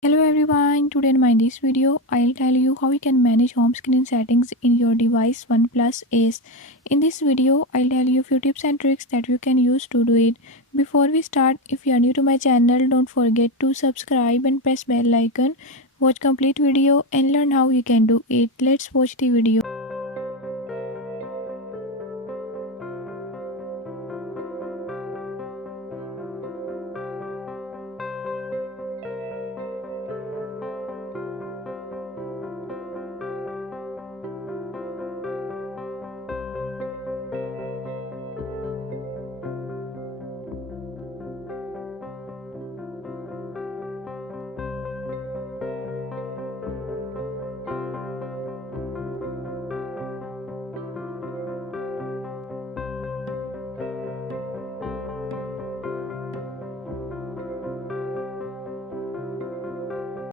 Hello everyone, today in this video I'll tell you how you can manage home screen settings in your device Oneplus Ace. In this video I'll tell you a few tips and tricks that you can use to do it. Before we start, if you are new to my channel, don't forget to subscribe and press bell icon. Watch complete video and learn how you can do it. Let's watch the video.